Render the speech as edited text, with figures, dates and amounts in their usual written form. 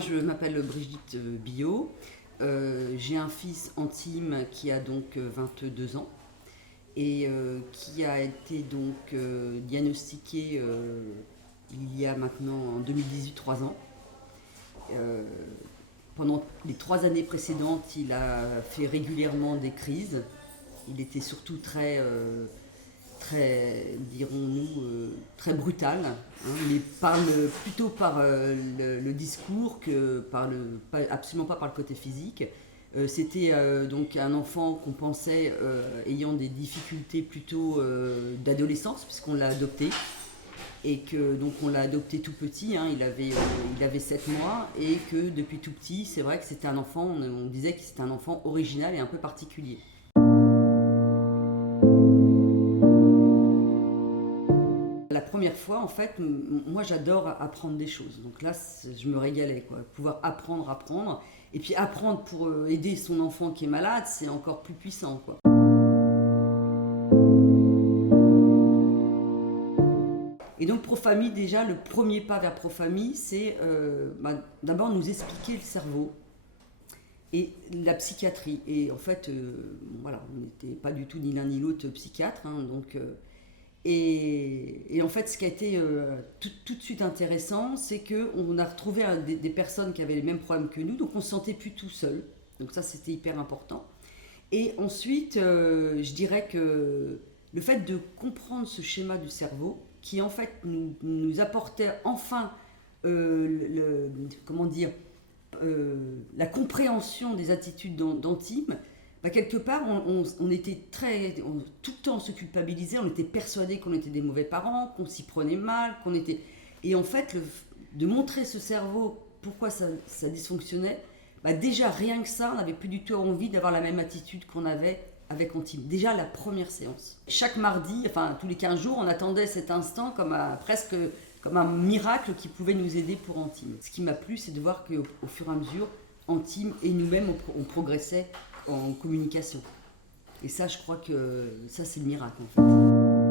Moi, je m'appelle Brigitte Billot. J'ai un fils Antime qui a donc 22 ans et qui a été donc diagnostiqué il y a maintenant en 2018 3 ans. Euh, Pendant les 3 années précédentes, il a fait régulièrement des crises. Il était surtout très, dirons-nous, très brutal. Il parle plutôt par le discours que absolument pas par le côté physique. C'était donc un enfant qu'on pensait ayant des difficultés plutôt d'adolescence, puisqu'on l'a adopté. Et que donc on l'a adopté tout petit, il avait 7 mois, et que depuis tout petit, c'est vrai que c'était un enfant, on disait que c'était un enfant original et un peu particulier. La première fois, en fait, moi j'adore apprendre des choses. Donc là, je me régalais, quoi. Pouvoir apprendre. Et puis apprendre pour aider son enfant qui est malade, c'est encore plus puissant, quoi. Et donc Profamille, déjà, le premier pas vers Profamille, c'est d'abord nous expliquer le cerveau et la psychiatrie. Et en fait, voilà, on n'était pas du tout ni l'un ni l'autre psychiatre, et en fait, ce qui a été tout de suite intéressant, c'est qu'on a retrouvé des personnes qui avaient les mêmes problèmes que nous, donc on ne se sentait plus tout seul. Donc ça, c'était hyper important. Et ensuite, je dirais que le fait de comprendre ce schéma du cerveau, qui en fait nous apportait enfin comment dire, la compréhension des attitudes d'Antime, quelque part, on était tout le temps on se culpabilisait, on était persuadé qu'on était des mauvais parents, qu'on s'y prenait mal, qu'on était... Et en fait, de montrer ce cerveau, pourquoi ça dysfonctionnait, déjà rien que ça, on n'avait plus du tout envie d'avoir la même attitude qu'on avait avec Antime. Déjà la première séance. Chaque mardi, enfin tous les 15 jours, on attendait cet instant presque comme un miracle qui pouvait nous aider pour Antime. Ce qui m'a plu, c'est de voir qu'au fur et à mesure, Antime et nous-mêmes, on progressait en communication. Et ça, je crois que ça, c'est le miracle, en fait.